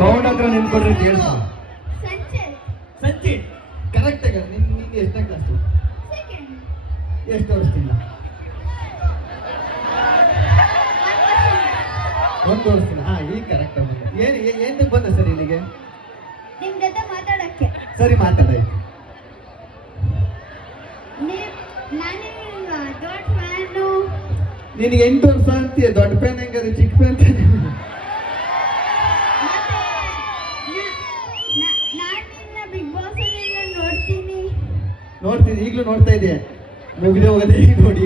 Sound ಹತ್ರ ನಿಂತ್ಕೊಂಡ್ರೆ ಕೇಳಿಸ. Sachin correct ಆಗ. ನಿಮ್ಗೆ ಎಷ್ಟನೇ ಕ್ಲಾಸು? ಎಷ್ಟು ವರ್ಷದಿಂದ? 1 ವರ್ಷದಿಂದ. ಈಗ ಕರೆಕ್ಟ್ ಆಗ. ಏನು ಬಂದ ಸರ್ ಇಲ್ಲಿಗೆ? ನಿಮ್ ಜೊತೆ ಮಾತಾಡಕ್ಕೆ. ಸರಿ ಮಾತಾಡಿ. ದೊಡ್ಡ ಫ್ಯಾನು. ನಿನಗೆ 8 ವರ್ಷ ಅಂತೀಯ, ದೊಡ್ಡ ಫ್ಯಾನ್ ಹೆಂಗದೆ ಚಿಕ್ಕ ಫ್ಯಾನ್? ಬಿಗ್ ಬಾಸ್ ನೋಡ್ತೀನಿ. ನೋಡ್ತೀನಿ, ಈಗಲೂ ನೋಡ್ತಾ ಇದೆಯಾ? ಮುಗಿದೇ ಹೋಗದೆ ಈಗ ನೋಡಿ.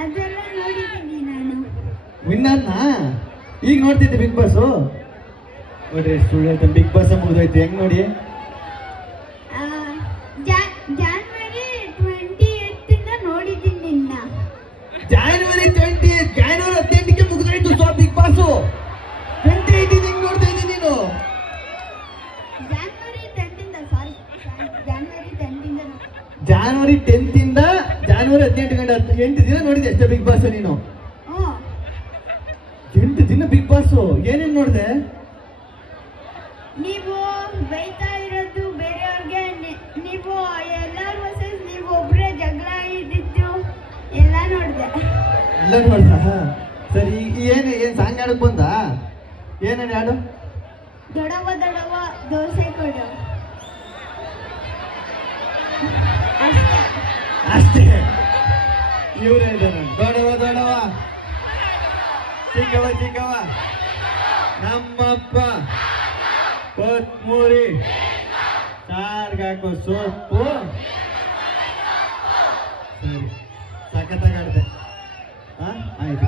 ಅದೆಲ್ಲ ನೋಡಿದ್ದೀನಿ ನಾನು. ವಿನ್ನರ್ನ ಈಗ ನೋಡ್ತಿದ್ದೆ ಬಿಗ್ ಬಾಸ್. ನೋಡ್ರಿ ಸ್ಟೂಡೆಂಟ್ ಬಿಗ್ ಬಾಸ್ ಮುಗಿದೋಯ್ತು. ಹೆಂಗ್ ನೋಡಿ? ಜಾನ್ವರಿ 28 ನೋಡಿದ್ದೀನಿ ನಿನ್ನ. ಜಾನ್ವರಿ 18ಕ್ಕೆ ಮುಗಿದೋಯ್ತು ಸೊ ಬಿಗ್ ಬಾಸ್. 28 ಹೆಂಗ್ ನೋಡ್ತಾ ಇದ್ದೀನಿ ನೀನು? ಜಾನ್ವರಿ 10ರಿಂದ ಜಾನ್ವರಿ 18 ಗಂಟೆ 8 ದಿನ ನೋಡಿದೆ ಅಷ್ಟೇ ಬಿಗ್ ಬಾಸ್ ನೀನು. 8 ದಿನ ಬಿಗ್ ಬಾಸ್. ಏನೇನ್ ನೋಡಿದೆ? ನೀವು ಬೈತಾ ಇರೋದು ಬೇರೆಯವ್ರಿಗೆ, ನೀವು ಎಲ್ಲರ ವರ್ಸಸ್ ನೀವು ಒಬ್ರೇ ಜಗಳ ಇದ್ದಿದ್ದು ಎಲ್ಲ ನೋಡಿದೆ. ಎಲ್ಲ ನೋಡ್ದ? ಸರಿ, ಏನ್ ಸಾಂಗ್ ಹಾಡಕ್ ಬಂದ? ಏನೇನು ಹಾಡು? ದೊಡವ ದೊಡವ ದೋಸೆ ಕೊಡು ಅಷ್ಟೇ. ಇವ್ರೇ ಇದ್ದಾನೆ. ದೊಡವ ದೊಡವ ಚಿಕ್ಕವ ಚಿಕ್ಕವ ನಮ್ಮಪ್ಪ ಕೊತ್ಮೂರಿ ಸಾರ್ಗಾಕೋ ಸೊಪ್ಪು. ಸರಿ, ಸಖತ್ತಾಗಾಡ್ದೆ. ಆಯ್ತು.